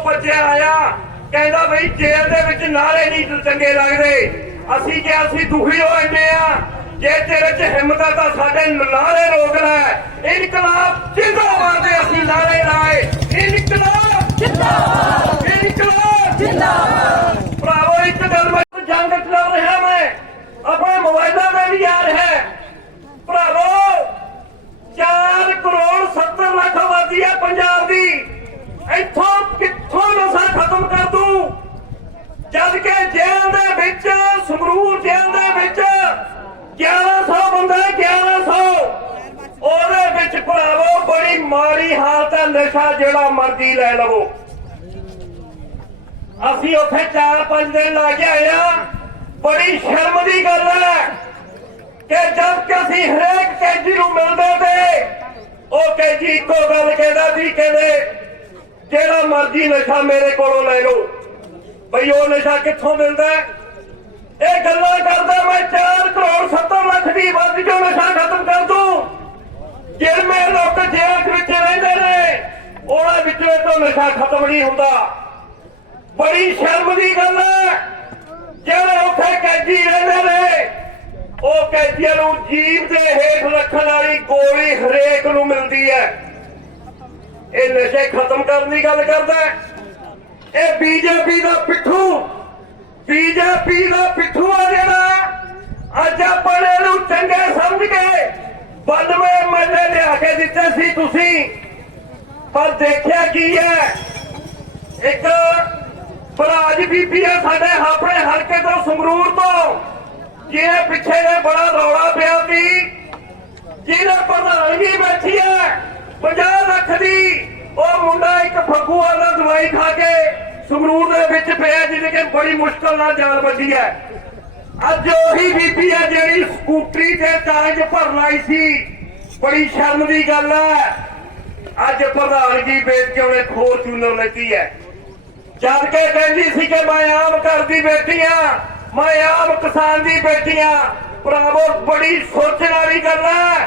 ਉਹ ਭੱਜਿਆ ਆਇਆ, ਕਹਿੰਦਾ ਬਈ ਜੇਲ੍ਹ ਦੇ ਵਿੱਚ ਨਾਰੇ ਨਹੀਂ ਚੰਗੇ ਲੱਗਦੇ। ਅਸੀਂ ਕਿਹਾ, ਅਸੀਂ ਦੁਖੀ ਹੋ ਇੰਨੇ ਆ। ਜੇ ਤੇਰੇ 'ਚ ਹਿੰਮਤ ਆ ਤਾਂ ਸਾਡੇ ਨਾਰੇ ਰੋਕ ਲੈ। ਇਨਕਲਾਬ ਜਿੰਦਾਬਾਦ ਦੇ ਅਸੀਂ ਨਾਰੇ ਲਾਏ। ਇਨਕਲਾਬ ਜਿੰਦਾਬਾਦ ਇਨਕਲਾਬ ਜਿੰਦਾਬਾਦ ਭਰਾਵੋ ਇੱਕ ਗੱਲ ਮੈਂ ਜੰਗ ਚਲਾ ਰਿਹਾ ਮੈਂ ਆਪਣੇ ਮੋਬਾਈਲਾਂ ਤੇ ਵੀ ਆ ਰਿਹਾ ਹੈ। ਭਰਾਵੋ 4 ਕਰੋੜ 70 ਲੱਖ ਆਬਾਦੀ ਹੈ ਪੰਜਾਬ ਦੀ ਇੱਥੋਂ ਕਿੱਥੋਂ ਨਸ਼ਾ ਖਤਮ ਕਰ ਦੂੰ ਜਦ ਕਿ ਜੇਲ੍ਹ ਦੇ ਵਿੱਚ ਸੰਗਰੂਰ ਜੇਲ੍ਹ ਦੇ ਵਿੱਚ 1100 ਬੰਦਾ 1100 ਉਹਦੇ ਵਿੱਚ ਭਰਾਵੋ ਬੜੀ ਮਾੜੀ ਹਾਲਤ ਨਸ਼ਾ ਜਿਹੜਾ ਮਰਜ਼ੀ ਲੈ ਲਵੋ। ਅਸੀਂ ਉੱਥੇ 4-5 ਦਿਨ ਲਾ ਕੇ ਆਏ ਆ ਬੜੀ ਸ਼ਰਮ ਦੀ ਗੱਲ ਹੈ ਕਿ ਜਦ ਕਿ ਅਸੀਂ ਹਰੇਕ ਕੈਦੀ ਨੂੰ ਮਿਲਦੇ ਤੇ ਉਹ ਕੈਦੀ ਇੱਕੋ ਗੱਲ ਕਹਿੰਦਾ ਸੀ, ਕਹਿੰਦੇ, ਜਿਹੜਾ ਮਰਜ਼ੀ ਨਸ਼ਾ ਮੇਰੇ ਕੋਲੋਂ ਲੈ ਲਓ। ਬਈ ਉਹ ਨਸ਼ਾ ਕਿੱਥੋਂ ਮਿਲਦਾ ਇਹ ਗੱਲਾਂ ਕਰਦਾ ਮੈਂ 4 ਕਰੋੜ 70 ਲੱਖ ਦੀ ਵੱਧ ਜੋ ਨਸ਼ਾ ਖਤਮ ਕਰ ਦੂੰ। ਜਿਹੜੇ ਲੋਕ ਜੇਲ੍ਹ ਵਿੱਚ ਰਹਿੰਦੇ ਨੇ। ਉਹਨਾਂ ਵਿੱਚੋਂ ਇਹ ਤੋਂ ਨਸ਼ਾ ਖਤਮ ਨਹੀਂ ਹੁੰਦਾ। ਬੜੀ ਸ਼ਰਮ ਦੀ ਗੱਲ ਹੈ। ਜਿਹੜੇ ਉੱਥੇ ਕੈਦੀ ਰਹਿੰਦੇ ਨੇ, ਉਹ ਕੈਦੀਆਂ ਨੂੰ ਜੀਵ ਦੇ ਹੇਠ ਰੱਖਣ ਵਾਲੀ ਗੋਲੀ ਹਰੇਕ ਨੂੰ ਮਿਲਦੀ ਹੈ। ਇਹ ਨਸ਼ੇ ਖਤਮ ਕਰਨ ਦੀ ਗੱਲ ਕਰਦਾ ਇਹ ਬੀਜੇਪੀ ਦਾ ਪਿੱਠੂ, ਬੀਜੇਪੀ ਦਾ ਪਿੱਠੂ ਆ ਜਿਹੜਾ। ਅੱਜ ਆਪਾਂ ਨੂੰ ਚੰਗੇ ਸਮਝ ਕੇ 92 ਐਮਐਲਏ ਲਿਆ ਕੇ ਦਿੱਤੇ ਸੀ ਤੁਸੀਂ। ਪਰ ਦੇਖਿਆ ਕੀ ਹੈ? ਇੱਕ ਭਰਾਜ ਬੀਬੀ ਆ ਸਾਡੇ ਆਪਣੇ ਹਲਕੇ ਤੋਂ ਸੰਗਰੂਰ ਤੋਂ ਜਿਹਨੇ ਪਿੱਛੇ ਦੇ ਬੜਾ ਰੌਲਾ ਪਿਆ ਸੀ ਜਿਹਨੇ ਪ੍ਰਧਾਨਗੀ ਬੈਠੀ ਹੈ 50 ਲੱਖ ਦੀ, ਉਹ ਮੁੰਡਾ ਇੱਕ ਫੱਗੂ ਵਾਲਾ ਦਵਾਈ ਖਾ ਕੇ ਸੰਗਰੂਰ ਦੇ ਵਿੱਚ ਪਿਆ, ਜਿਹਦੇ ਕਿ ਬੜੀ ਮੁਸ਼ਕਲ ਨਾਲ ਜਾਨ ਬਚੀ ਹੈ। ਅੱਜ ਉਹੀ ਬੀਬੀ ਹੈ ਜਿਹੜੀ ਸਕੂਟਰੀ ਤੇ ਕਾਗਜ਼ ਭਰਨ ਆਈ ਸੀ। ਬੜੀ ਸ਼ਰਮ ਦੀ ਗੱਲ ਹੈ। ਅੱਜ ਪ੍ਰਧਾਨਗੀ ਵੇਚ ਕੇ ਉਹਨੇ ਫੋਰਚੂਨਰ ਲੈਤੀ ਹੈ। ਜਦ ਕੇ ਕਹਿੰਦੀ ਸੀ ਕਿ ਮੈਂ ਆਮ ਘਰ ਦੀ ਆ ਮੈਂ ਆਮ ਕਿਸਾਨ ਦੀ ਬੇਟੀ ਆ ਭਰਾਵੋ, ਬੜੀ ਸੋਚਣ ਵਾਲੀ ਗੱਲ ਹੈ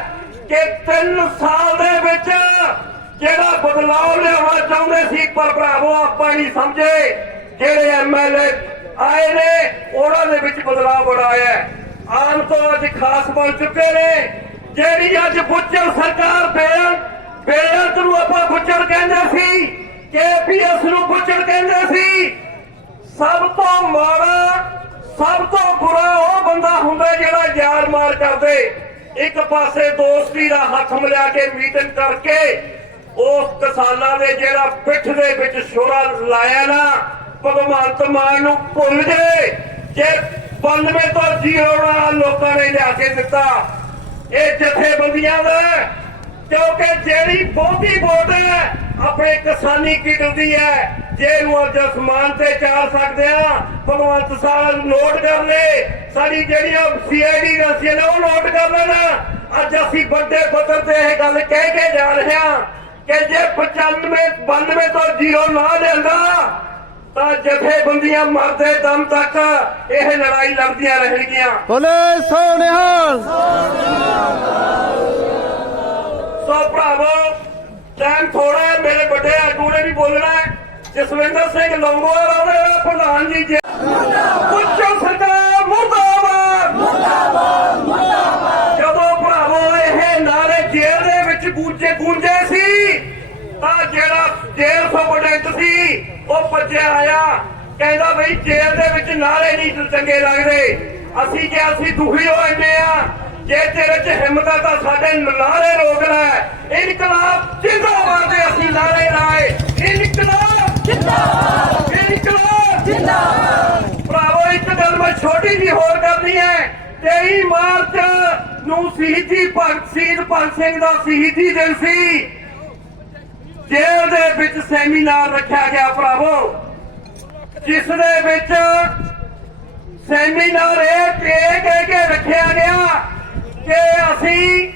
ਕਿ 3 ਸਾਲ ਦੇ ਵਿੱਚ ਜਿਹੜਾ ਬਦਲਾਅ ਲਿਆਉਣਾ ਚਾਹੁੰਦੇ ਸੀ, ਪਰ ਭਰਾਵੋ, ਆਪਾਂ ਨਹੀਂ ਸਮਝੇ। ਜਿਹੜੇ ਐਮਐਲਏ ਆਏ ਨੇ, ਉਹਨਾਂ ਦੇ ਵਿੱਚ ਬਦਲਾਅ ਬੜਾ ਆਇਆ ਆਮ ਤੋਂ ਅੱਜ ਖਾਸ ਬਣ ਚੁੱਕੇ ਨੇ। ਜਿਹੜੀ ਅੱਜ ਬੁੱਚਰ ਸਰਕਾਰ ਬੇਅੰਤ ਬੇਅੰਤ ਨੂੰ ਆਪਾਂ ਬੁੱਚਰ ਕਹਿੰਦੇ ਸੀ ਕੇਪੀਐਸ ਨੂੰ ਬੁੱਚਰ ਕਹਿੰਦੇ ਸੀ, ਸਭ ਤੋਂ ਮਾੜਾ, ਸਭ ਤੋਂ ਬੁਰਾ ਉਹ ਬੰਦਾ ਹੁੰਦਾ ਜਿਹੜਾ ਯਾਰ ਮਾਰ ਕਰਦੇ। ਇੱਕ ਪਾਸੇ ਦੋਸਤੀ ਦਾ ਹੱਥ ਮਿਲਾ ਕੇ ਮੀਟਿੰਗ ਕਰਕੇ ਉਸ ਕਿਸਾਨਾਂ ਦੇ ਜਿਹੜਾ ਪਿੱਠ ਦੇ ਵਿੱਚ ਸ਼ੋਰਾ ਲਾਇਆ ਨਾ, ਭਗਵੰਤ ਮਾਨ ਨੂੰ ਭੁੱਲ ਜੇ। ਜੇ 92 ਤੋਂ ਜੀਰੋਣਾ ਲੋਕਾਂ ਨੇ ਲਿਆ ਕੇ ਦਿੱਤਾ, ਇਹ ਜਥੇਬੰਦੀਆਂ ਦਾ ਕਿਉਂਕਿ ਜਿਹੜੀ ਬਹੁਤੀ ਵੋਟ ਆਪਣੇ ਕਿਸਾਨੀ ਕਿਟਦੀ ਹੈ? ਜੇ ਨੂੰ ਅੱਜ ਅਸਮਾਨ ਤੇ ਚਾਰ ਸਕਦੇ ਆ ਭਗਵੰਤ ਸਾਹਿਬ ਨੋਟ ਕਰ ਲੈ। ਸਾਡੀ ਜਿਹੜੀਆਂ ਸੀਆਈਡੀ ਰਸੀਆਂ ਨੇ, ਉਹ ਨੋਟ ਕਰ ਲੈਣਾ। ਅੱਜ ਅਸੀਂ ਵੱਡੇ ਪੱਧਰ ਤੇ ਇਹ ਗੱਲ ਕਹਿ ਕੇ ਜਾ ਰਹੇ ਹਾਂ ਕਿ ਜੇ 95 92 ਤੋਂ ਜੀਓ ਨਾ ਲੈਂਦਾ ਤਾਂ ਜਥੇਬੰਦੀਆਂ ਮਰਦੇ ਦਮ ਤੱਕ ਇਹ ਲੜਾਈ ਲੜਦੀਆਂ ਰਹਿਣਗੀਆਂ। ਬੋਲੇ ਸੋਨਿਹਾਲ ਸੋ ਭਰਾਵੋ ਟਾਈਮ ਥੋੜਾ ਹੈ, ਮੇਰੇ ਵੱਡੇ ਆਗੂ ਨੇ ਵੀ ਬੋਲਣਾ ਹੈ। ਜਸਵਿੰਦਰ ਸਿੰਘ ਲੰਗੋਵਾਲ ਆਵੇ ਪ੍ਰਧਾਨ ਜੀ ਜੀ। ਪੁੱਛੋ ਸਰਕਾਰ, ਮੁਰਦਾਬਾਦ। ਮੁਰਦਾਬਾਦ ਮੁਰਦਾਬਾਦ ਜਦੋਂ ਭਰਾਵੋ, ਇਹ ਨਾਰੇ ਜੇਲ੍ਹ ਦੇ ਵਿੱਚ ਗੂੰਜੇ ਗੂੰਜੇ ਸੀ, ਤਾਂ ਜਿਹੜਾ ਜੇਲ੍ਹ ਸੁਪਰਡੈਂਟ ਸੀ, ਉਹ ਭੱਜਿਆ ਆਇਆ। ਕਹਿੰਦਾ ਬਈ, ਜੇਲ੍ਹ ਦੇ ਵਿੱਚ ਨਾਰੇ ਨਹੀਂ ਚੰਗੇ ਲੱਗਦੇ। ਅਸੀਂ ਕਿਹਾ, ਅਸੀਂ ਦੁਖੀ ਹੋ ਇੰਨੇ ਆ। ਜੇ ਤੇਰੇ 'ਚ ਹਿੰਮਤ ਆ ਤਾਂ ਸਾਡੇ ਨਾਰੇ ਰੋਕ ਲੈ। ਇਨਕਲਾਬ ਜਿੰਦਾਬਾਦ ਦੇ ਅਸੀਂ ਨਾਰੇ ਲਾਏ। ਇਨਕਲਾਬ ਜਿੰਦਾਬਾਦ। ਇਨਕਲਾਬ ਜਿੰਦਾਬਾਦ। ਭਰਾਵੋ, ਇੱਕ ਗੱਲ ਮੈਂ ਛੋਟੀ ਜੀ ਹੋਰ ਕਰਨੀ ਹੈ। 23 ਮਾਰਚ ਨੂੰ ਸ਼ਹੀਦੀ ਭਗਤ ਸ਼ਹੀਦ ਭਗਤ ਸਿੰਘ ਦਾ ਸ਼ਹੀਦੀ ਦਿਨ ਸੀ। ਜੇਲ੍ਹ ਦੇ ਵਿੱਚ ਸੈਮੀਨਾਰ ਰੱਖਿਆ ਗਿਆ, ਭਰਾਵੋ। ਜਿਸ ਦੇ ਵਿੱਚ ਸੈਮੀਨਾਰ ਇਹ ਕਹਿ ਕੇ ਰੱਖਿਆ ਗਿਆ ਕਿ ਅਸੀਂ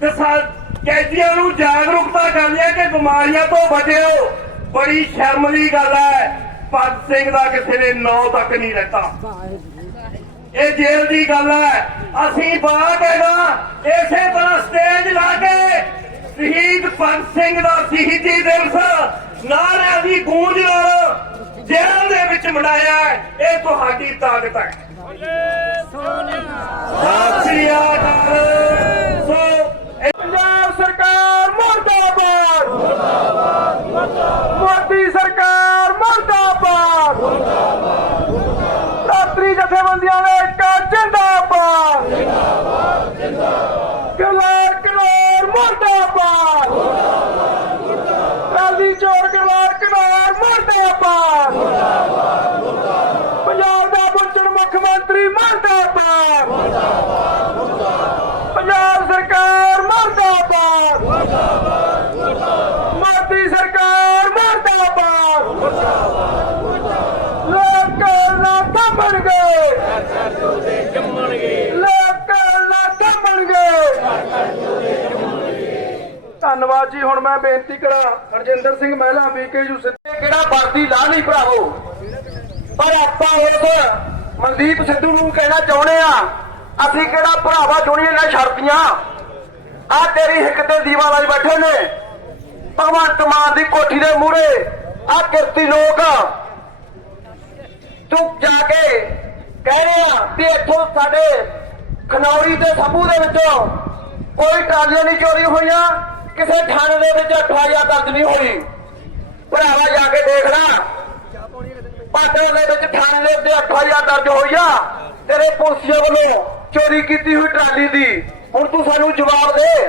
ਕਿਸਾ- ਕੈਦੀਆਂ ਨੂੰ ਜਾਗਰੂਕਤਾ ਕਰਨੀ ਹੈ ਕਿ ਬਿਮਾਰੀਆਂ ਤੋਂ ਬਚਿਓ। ਬੜੀ ਸ਼ਰਮ ਦੀ ਗੱਲ ਹੈ। ਭਗਤ ਸਿੰਘ ਦਾ ਕਿਸੇ ਨੇ ਨੌ ਤੱਕ ਨਹੀਂ ਲੈਤਾ। ਇਹ ਜੇਲ੍ਹ ਦੀ ਗੱਲ ਹੈ। ਅਸੀਂ ਬਾਹਰ ਹੈਗਾ। ਇਸੇ ਤਰ੍ਹਾਂ ਸਟੇਜ ਲਾ ਕੇ ਸ਼ਹੀਦ ਭਗਤ ਸਿੰਘ ਦਾ ਸ਼ਹੀਦੀ ਦਿਵਸ ਨਾਰਿਆਂ ਦੀ ਗੂੰਜ ਨਾਲ ਜੇਲ੍ਹ ਦੇ ਵਿੱਚ ਮਨਾਇਆ ਇਹ ਤੁਹਾਡੀ ਤਾਕਤ ਹੈ। ਪੰਜਾਬ ਸਰਕਾਰ ਮੁਰਦਾਬਾਦ। ਮੋਦੀ ਸਰਕਾਰ ਮੁਰਦਾਬਾਦ। ਰਾਤਰੀ ਜਥੇਬੰਦੀਆਂ ਨੇ ਕਾ ਜਿੰਦਾਬਾਦ ਕਲਾਰ ਕਲਾਰ ਮੁਰਦਾਬਾਦ ਕਾਲੀ ਚੋਰ ਕਲਾਰ ਕਲਾਰ ਮੁਰਦਾਬਾਦ ਪੰਜਾਬ ਦਾ ਬੁੱਚੜ ਮੁੱਖ ਮੰਤਰੀ ਮੁਰਦਾਬਾਦ। ਪੰਜਾਬ ਸਰਕਾਰ ਮੁਰਦਾਬਾਦ। ਮੋਦੀ ਸਰਕਾਰ ਮੁਰਦਾਬਾਦ। ਲੋਕ ਨਾ ਥੰਮਣਗੇ ਲੋਕ ਨਾ ਥੰਮਣਗੇ ਧੰਨਵਾਦ ਜੀ, ਹੁਣ ਮੈਂ ਬੇਨਤੀ ਕਰਾਂ, ਹਰਜਿੰਦਰ ਸਿੰਘ ਮਹਿਲਾ ਵੀਕੇ ਯੂ ਸਿੱਧੇ ਕਿਹੜਾ ਵਰਦੀ ਲਾ ਲਈ ਭਰਾਵੋ? ਪਰ ਆਪਾਂ ਉਸ ਮਨਦੀਪ ਸਿੱਧੂ ਨੂੰ ਕਹਿਣਾ ਚਾਹੁੰਦੇ ਆ, ਅਸੀਂ ਕਿਹੜਾ ਭਰਾਵਾ ਚੁਣੀਏ ਨਾ ਸ਼ਰਤੀਆਂ? ਆ ਤੇਰੀ ਹਿੱਕ ਤੇ ਦੀਵਾ ਲਾਈ ਬੈਠੇ ਨੇ। ਭਗਵੰਤ ਮਾਨ ਦੀ ਕੋਠੀ ਦੇ ਮੂਹਰੇ। ਆ ਕਿਰਤੀ ਲੋਕ। ਤੂੰ ਜਾ ਕੇ ਕਹਿ ਰਿਹਾ ਵੀ ਇੱਥੋਂ ਸਾਡੇ ਖਨੌਰੀ ਤੇ ਸਭੂ ਦੇ ਵਿੱਚੋਂ ਕੋਈ ਟਰਾਲੀਆਂ ਨਹੀਂ ਚੋਰੀ ਹੋਈਆਂ, ਕਿਸੇ ਥਾਣੇ ਦੇ ਵਿੱਚ ਐਫਆਈਆਰ ਦਰਜ ਨਹੀਂ ਹੋਈ। ਭਰਾ ਪਾਟੇ ਦੇ ਵਿੱਚ ਥਾਣੇ ਦੇ ਉੱਤੇ ਦਰਜ ਹੋਈ ਆ। ਤੇਰੇ ਪੁਲਿਸੀਆਂ ਵੱਲੋਂ ਚੋਰੀ ਕੀਤੀ ਹੋਈ ਟਰਾਲੀ ਦੀ। ਹੁਣ ਤੂੰ ਸਾਨੂੰ ਜਵਾਬ ਦੇ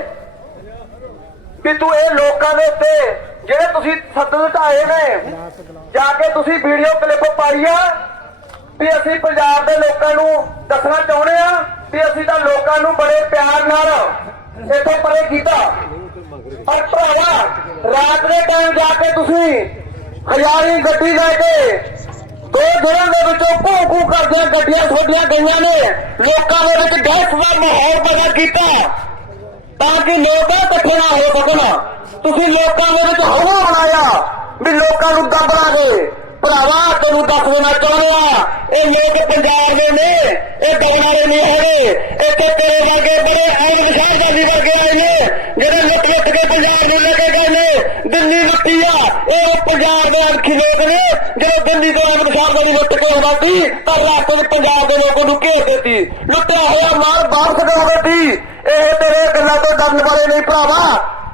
ਵੀ ਤੂੰ ਇਹ ਲੋਕਾਂ ਦੇ ਉੱਤੇ ਜਿਹੜੇ ਤੁਸੀਂ ਸੱਦਨ ਢਾਏ ਨੇ, ਜਾ ਕੇ ਤੁਸੀਂ ਵੀਡੀਓ ਕਲਿੱਪ ਪਾਈ ਆ ਵੀ ਅਸੀਂ ਪੰਜਾਬ ਦੇ ਲੋਕਾਂ ਨੂੰ ਦੱਸਣਾ ਚਾਹੁੰਦੇ ਆ ਵੀ ਅਸੀਂ ਤਾਂ ਲੋਕਾਂ ਨੂੰ ਬੜੇ ਪਿਆਰ ਨਾਲ ਇੱਥੋਂ ਪਰੇ ਕੀਤਾ। ਪਰ ਭਰਾਵਾ, ਰਾਤ ਦੇ ਟਾਈਮ ਜਾ ਕੇ ਤੁਸੀਂ ਹਜ਼ਾਰੀ ਗੱਡੀ ਲੈ ਕੇ ਦੋ ਦਿਨਾਂ ਦੇ ਵਿੱਚੋਂ ਘੂ ਘੂ ਕਰਦੀਆਂ ਗੱਡੀਆਂ ਛੋਡੀਆਂ ਗਈਆਂ ਨੇ ਲੋਕਾਂ ਦੇ ਵਿੱਚ ਦਹਿਸ਼ਤ ਦਾ ਮਾਹੌਲ ਪੈਦਾ ਕੀਤਾ ਤਾਂ ਕਿ ਲੋਕ ਇਕੱਠੇ ਨਾ ਹੋ ਸਕਣ ਤੁਸੀਂ ਲੋਕਾਂ ਦੇ ਵਿੱਚ ਹਵਾ ਬਣਾਇਆ ਵੀ ਲੋਕਾਂ ਨੂੰ ਦਬਰਾਗੇ ਭਰਾਵਾ ਤੈਨੂੰ ਦੱਸ ਦੇਣਾ ਚਾਹੁੰਦੇ ਆ ਇਹ ਲੋਕ ਪੰਜਾਬ ਦੇ ਨੇ, ਇਹ ਦਬਨਾਰੇ ਨਹੀਂ ਹੈਗੇ ਇੱਥੇ ਤੇਰੇ ਵਰਗੇ ਬੜੇ ਆਮ ਵਿਸ਼ਾਲ ਵਰਗੇ ਆਏ ਨੇ, ਜਿਹੜੇ ਲੁੱਟ ਲੁੱਟ ਕੇ ਪੰਜਾਬ ਨੂੰ ਲੈ ਕੇ ਗਏ ਨੇ। ਦਿੱਲੀ ਲੁੱਟੀ ਆ, ਇਹ ਪੰਜਾਬ ਦੇ ਅਣਖੀ ਲੋਕ ਨੇ, ਜਿਹੜੇ ਦਿੱਲੀ ਤੋਂ ਆਮ ਵਿਸ਼ਾਲ ਲੁੱਟ ਕੇ ਆਉਂਦਾ ਸੀ ਤਾਂ ਰਾਤ ਨੂੰ ਪੰਜਾਬ ਦੇ ਲੋਕਾਂ ਨੂੰ ਘੇਰ ਦਿੱਤੀ। ਲੁੱਟਿਆ ਹੋਇਆ ਮਾਲ ਵਾਪਸ ਕਰਾਉਂਦੇ ਸੀ। ਇਹ ਤੇਰੇ ਗੱਲਾਂ ਤੋਂ ਡਰਨ ਵਾਲੇ ਨਹੀਂ ਭਰਾਵਾ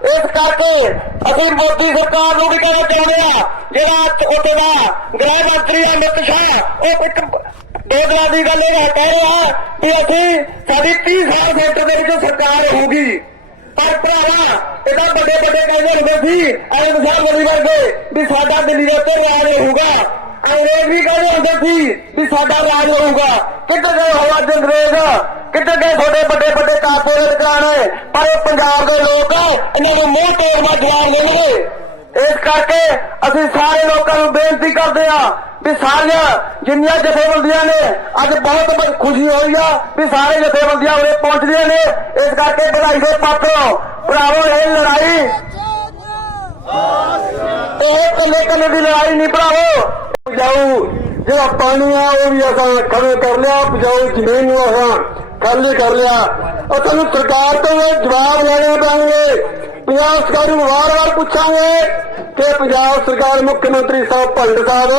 ਇਸ ਕਰਕੇ ਅਸੀਂ ਮੋਦੀ ਸਰਕਾਰ ਨੂੰ ਵੀ ਕਹਿਣਾ ਚਾਹੁੰਦੇ ਆ ਜਿਹੜਾ ਉੱਥੇ ਦਾ ਗ੍ਰਹਿ ਮੰਤਰੀ ਅਮਿਤ ਸ਼ਾਹ ਉਹ ਇੱਕ ਦੋ ਦਿਨਾਂ ਦੀ ਗੱਲ ਇਹ ਕਹਿ ਰਿਹਾ ਕਿ ਅਸੀਂ ਸਾਡੀ 30 ਸਾਲ ਸੈਂਟਰ ਦੇ ਵਿੱਚ ਸਰਕਾਰ ਹੋਊਗੀ ਪਰ ਭਰਾਵਾ ਇਹਦਾ ਵੱਡੇ ਵੱਡੇ ਕਹਿੰਦੇ ਹੁੰਦੇ ਸੀ ਐਂ ਵਿਸ਼ਾਲ ਮੋਦੀ ਵਰਗੇ ਵੀ ਸਾਡਾ ਦਿੱਲੀ ਦੇ ਉੱਤੇ ਰਾਜ ਹੋਊਗਾ ਅੰਗਰੇਜ਼ ਵੀ ਕਹਿੰਦੇ ਹੁੰਦੇ ਸੀ ਵੀ ਸਾਡਾ ਰਾਜ ਹੋਊਗਾ ਕਿੱਥੇ ਗਏ ਹੋ ਅੱਜ ਅੰਗਰੇਜ਼ ਕਿੱਥੇ ਗਏ ਤੁਹਾਡੇ ਵੱਡੇ ਵੱਡੇ ਕਾਰਪੋਰੇਟ ਕਰਾਣੇ ਪਰ ਇਹ ਪੰਜਾਬ ਦੇ ਲੋਕ ਇਹਨਾਂ ਨੂੰ ਮੂੰਹ ਤੋੜ ਦਾ ਜਵਾਬ ਦੇਣਗੇ ਇਸ ਕਰਕੇ ਅਸੀਂ ਸਾਰੇ ਲੋਕਾਂ ਨੂੰ ਬੇਨਤੀ ਕਰਦੇ ਹਾਂ ਵੀ ਸਾਰੀਆਂ ਜਿੰਨੀਆਂ ਜਥੇਬੰਦੀਆਂ ਨੇ, ਅੱਜ ਬਹੁਤ ਬ- ਖੁਸ਼ੀ ਹੋਈ ਆ ਵੀ ਸਾਰੇ ਜਥੇਬੰਦੀਆਂ ਉਰੇ ਪਹੁੰਚਦੀਆਂ ਨੇ। ਇਸ ਕਰਕੇ ਵਧਾਈ ਦੇ ਪਾਤਰੋ ਭਰਾਵੋ, ਇਹ ਲੜਾਈ ਇਹ ਕੱਲੇ ਕੱਲੇ ਦੀ ਲੜਾਈ ਨਹੀਂ ਭਰਾਵੋ। ਜਾਊ ਜਿਹੜਾ ਪਾਣੀ ਆ, ਉਹ ਵੀ ਅਸਾਂ ਖੜੇ ਕਰ ਲਿਆ। ਉਪਜਾਊ ਜ਼ਮੀਨ ਨੂੰ ਅਸਾਂ ਖਾਲੀ ਕਰ ਲਿਆ। ਉਹ ਤੁਹਾਨੂੰ ਸਰਕਾਰ ਤੋਂ ਇਹ ਜਵਾਬ ਲੈਣੇ ਪੈਣਗੇ। ਪੰਜਾਬ ਸਰਕਾਰ ਨੂੰ ਵਾਰ-ਵਾਰ ਪੁੱਛਾਂਗੇ ਕਿ ਪੰਜਾਬ ਸਰਕਾਰ ਮੁੱਖ ਮੰਤਰੀ ਸਾਹਿਬ ਭੰਡ ਸਾਹਿਬ,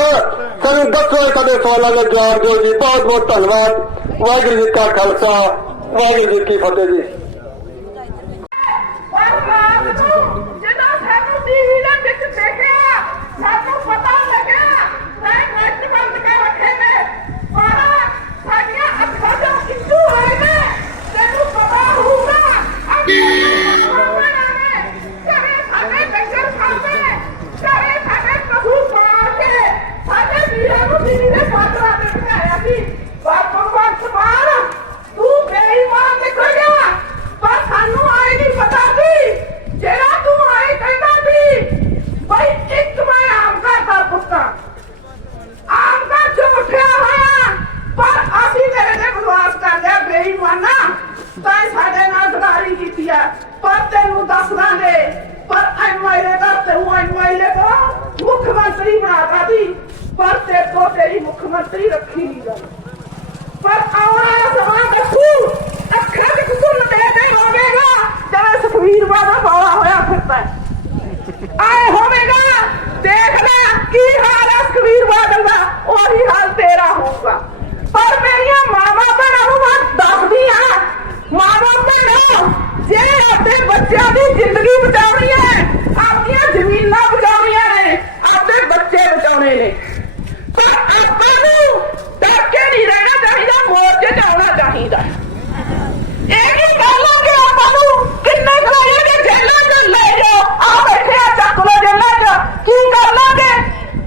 ਸਾਨੂੰ ਦੱਸੋ ਸਾਡੇ ਸਵਾਲਾਂ ਦਾ ਜਵਾਬ ਦਿਓ ਜੀ। ਬਹੁਤ ਬਹੁਤ ਧੰਨਵਾਦ। ਵਾਹਿਗੁਰੂ ਜੀ ਕਾ ਖਾਲਸਾ। ਵਾਹਿਗੁਰੂ ਜੀ ਕੀ ਫਤਿਹ ਜੀ ਪਰ ਰਾਤ ਨੂੰ ਜਦੋਂ ਸਾਨੂੰ ਟੀਵੀ ਦੇ ਵਿੱਚ ਦੇਖਿਆ ਸਾਨੂੰ ਪਤਾ ਲੱਗਿਆ ਮੈਂ ਨੈਟ ਬੰਦ ਕਰ ਰੱਖੇ ਨੇ ਪਰ ਸਾਡੀਆਂ ਅੱਖਾਂ ਤੋਂ ਕਿੰਨੂ ਹੋਏ ਨੇ ਤੈਨੂੰ ਪਤਾ ਹੋਊਗਾ ਅਸੀਂ ਕਰੇ ਸਾਡੇ ਡੰਗਰ ਖਾਂਦੇ ਕਰੇ ਸਾਡੇ ਪਸ਼ੂ ਮਾਰ ਕੇ ਸਾਡੇ ਵੀਰਾਂ ਨੂੰ ਟੀਵੀ ਦੇ ਪਾਤਰਾਂ ਤੇ ਬਿਠਾਇਆ ਸੀ ਪਰ ਭਗਵਾਨ ਸਮਾਨ ਤੂੰ ਬੇਈਮਾਨ ਨਿਕਲ ਗਿਆ ਪਰ ਸਾਨੂੰ ਆਏ ਨਹੀਂ ਪਤਾ ਸੀ ਜਿਹੜਾ ਤੂੰ ਆਏ ਕਹਿੰਦਾ ਸੀ ਬਈ ਇੱਕ ਮੈਂ ਆਮ ਦਾ ਪੁੱਤਾਂ ਆਮ ਦਾ ਜੋ ਉੱਠਿਆ ਹੋਇਆ ਪਰ ਅਸੀਂ ਤੇਰੇ ਤੇ ਵਿਸ਼ਵਾਸ ਕਰ ਲਿਆ ਬੇਈਮਾਨਾ ਤਾਂ ਸਾਡੇ ਨਾਲ ਗਦਾਰੀ ਕੀਤੀ ਆ। ਪਰ ਤੈਨੂੰ ਦੱਸ ਦਾਂਗੇ, ਪਰ ਐਮਆਈਏ ਦਾ ਤੂੰ ਐਮਆਈਏ ਦਾ ਮੁੱਖ ਮੰਤਰੀ ਬਣਾਤਾ ਸੀ। ਪਰ ਤੇ ਤੋਂ ਤੇਰੀ ਮੁੱਖ ਮੰਤਰੀ ਰੱਖੀ ਨਹੀਂ ਗਈ। ਪਰ ਆਉਣਾ ਸਮਾਂ ਦੱਸੂ, ਅੱਖਾਂ ਵਿੱਚ ਕੁੱਲ ਦੇ ਦੇ ਲਾਵੇਗਾ ਜਿਵੇਂ ਸੁਖਵੀਰ ਬਾਬਾ ਬੋਲਾ ਹੋਇਆ ਫਿਰਦਾ। ਹੈ। ਆਏ ਹੋਵੇਗਾ ਤੇ ਚਾਹੀਦਾ ਹੈ ਇਹ ਵੀ ਗੱਲਾਂ ਕਿ ਆਪਾਂ ਨੂੰ ਕਿੰਨੇ ਕਰਾਇਆ ਕਿ ਜੇਲਾਂ 'ਚ ਲੈ ਜਾਓ ਆ ਬੈਠੇ ਆ ਚੱਕ ਲੋ ਜੇਲਾਂ 'ਚ ਕੀ ਕਰ ਲਾਂਗੇ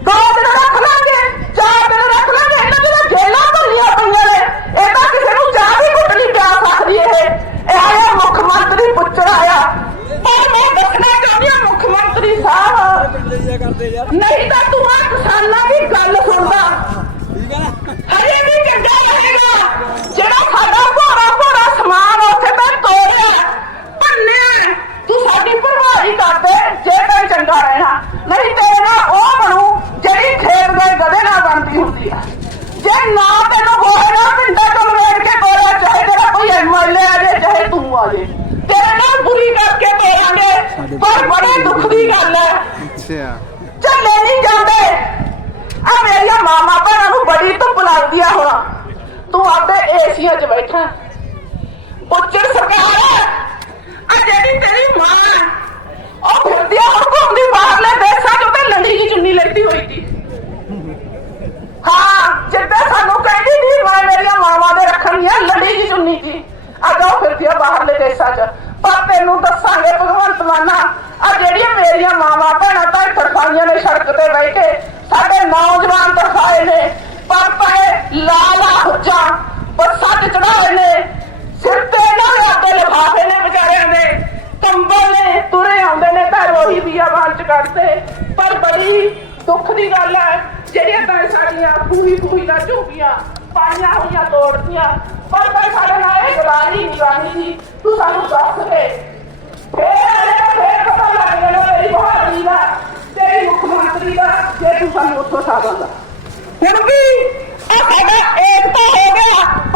ਦੋ ਦਿਨ ਰੱਖ ਲਾਂਗੇ ਚਾਰ ਦਿਨ ਰੱਖ ਲਾਂਗੇ ਇਹਨਾਂ ਦੀਆਂ ਜੇਲਾਂ ਭਰੀਆਂ ਪਈਆਂ ਨੇ ਇਹ ਤਾਂ ਕਿਸੇ ਨੂੰ ਚਾਹ ਵੀ ਘੁੱਟ ਨਹੀਂ ਪਿਆ ਸਕਦੀ ਇਹ ਇਹ ਆਇਆ ਮੁੱਖ ਮੰਤਰੀ ਪੁੱਛਣ ਆਇਆ ਪਰ ਮੈਂ ਦੱਸਣਾ ਚਾਹੁੰਦੀ ਹਾਂ ਮੁੱਖ ਮੰਤਰੀ ਸਾਹਿਬ ਨਹੀਂ ਤਾਂ ਤੂੰ ਆ ਕਿਸਾਨਾਂ ਦੀ ਗੱਲ ਸੁਣਦਾ ਹਜੇ ਵੀ ਚੰਗਾ ਰਹੇਗਾ ਜਿਹੜਾ ਸਾਡਾ ਭੋਰਾ ਭੋਰਾ ਸਮਾਨ ਉੱਥੇ ਤੇ ਤੋੜਿਆ ਭੰਨਿਆ ਤੂੰ ਸਾਡੀ ਪਰਵਾਹੀ ਕਰਦੇ ਜੇ ਤੈਨੂੰ ਚੰਗਾ ਰਹਿਣਾ ਨਹੀਂ ਤੇਰੇ ਨਾਲ ਉਹ ਬਣੂ ਜਿਹੜੀ ਖੇਡ ਦੇ ਗਧੇ ਨਾਲ ਬਣਦੀ ਹੁੰਦੀ ਆ ਜੇ ਨਾ ਤੈਨੂੰ ਹੋਏ ਨਾ ਪਿੰਡਾਂ ਤੋਂ ਵੇੜ ਕੇ ਤੋੜਿਆ ਚਾਹੇ ਤੇਰਾ ਕੋਈ ਐਮਐਲਏ ਆ ਜੇ ਚਾਹੇ ਤੂੰ ਆ ਜੇ ਤੇਰੇ ਨਾਲ ਬੁਰੀ ਕਰਕੇ ਤੋੜਾਂਗੇ ਪਰ ਬੜੇ ਦੁੱਖ ਦੀ ਗੱਲ ਹੈ। ਅੱਛਾ। ਚੱਲੇ ਨਹੀਂ ਜਾਂਦੇ। ਆ ਮੇਰੀਆਂ ਮਾਮਾ ਭੈਣਾਂ ਨੂੰ ਬੜੀ ਧੁੱਪ ਲੱਗਦੀ ਆ ਹੁਣ। ਤੂੰ ਆਪਦੇ ਏਸੀਆ 'ਚ ਬੈਠਾ। ਉੱਚੜ ਸਰਕਾਰ ਆ ਜਿਹੜੀ ਤੇਰੀ ਮਾਂ ਉਹ ਫਿਰਦੀ ਆ ਹੁਣ ਘੁੰਮਦੀ ਬਾਹਰਲੇ ਦੇਸ਼ਾਂ 'ਚ ਤੇ ਲੰਡੀ ਦੀ ਚੁੰਨੀ ਲੈਤੀ ਹੋਈ ਸੀ। ਹਾਂ ਜਿੱਦਾਂ ਸਾਨੂੰ ਕਹਿੰਦੀ ਸੀ ਮੈਂ ਮੇਰੀਆਂ ਮਾਵਾਂ ਦੇ ਰੱਖਣੀਆਂ ਲੰਡੀ ਦੀ ਚੁੰਨੀ ਸੀ ਅੱਗੋਂ ਫਿਰਦੀ ਆ ਬਾਹਰਲੇ ਦੇਸ਼ਾਂ 'ਚ ਪਰ ਤੈਨੂੰ ਦੱਸਾਂਗੇ ਭਗਵੰਤ ਮਾਨਾ ਆ ਜਿਹੜੀਆਂ ਮੇਰੀਆਂ ਮਾਵਾਂ ਭੈਣਾਂ ਤਾਂ ਤੜਫਾਈਆਂ ਨੇ ਸੜਕ ਤੇ ਬੈਠੇ ਸਾਡੇ ਨੌਜਵਾਨ ਨੇ, ਪਰ ਪਏ ਲਾਲਾ ਹੁੱਜਾ ਬੱਸਾਂ 'ਚ ਚੜਾਏ ਨੇ। ਸਿਰ ਤੇ ਇਹਨਾਂ ਦੇ ਅੱਗੇ ਨੇ ਵਿਚਾਰਿਆਂ ਦੇ। ਕੰਬਲ ਨੇ ਤੁਰੇ ਆਉਂਦੇ ਨੇ ਤਾਂ ਰੋਹੀ ਵੀ ਚ ਕੱਢਦੇ ਪਰ ਬੜੀ ਦੁੱਖ ਦੀ ਗੱਲ ਹੈ ਜਿਹੜੀਆਂ ਤਾਂ ਸਾਡੀਆਂ ਪੂਰੀ ਪੂਰੀ ਦਾ ਝੂਪੀਆਂ ਪਾਈਆਂ ਹੋਈਆਂ ਤੋੜਦੀਆਂ ਪਰ ਪਰ ਸਾਡੇ ਨਾਲ ਇਹ ਗਰਾਨੀ ਨਿਗਰਾਨੀ ਦੀ ਤੂੰ ਸਾਨੂੰ ਦੱਸ ਦੇ। ਫੇਰ ਆਲੇ ਫੇਰ ਪਤਾ ਲੱਗ ਜਾਣਾ, ਤੇਰੀ ਬਹਾਦਰੀ ਦਾ, ਤੇਰੀ ਮੁੱਖ ਮੰਤਰੀ ਦਾ, ਜੇ ਤੂੰ ਸਾਨੂੰ ਉੱਥੋਂ ਸਾਧਾਂਗਾ ਹੁਣ ਵੀ ਆ ਸਾਡਾ ਏਕਤਾ ਹੋ ਗਿਆ।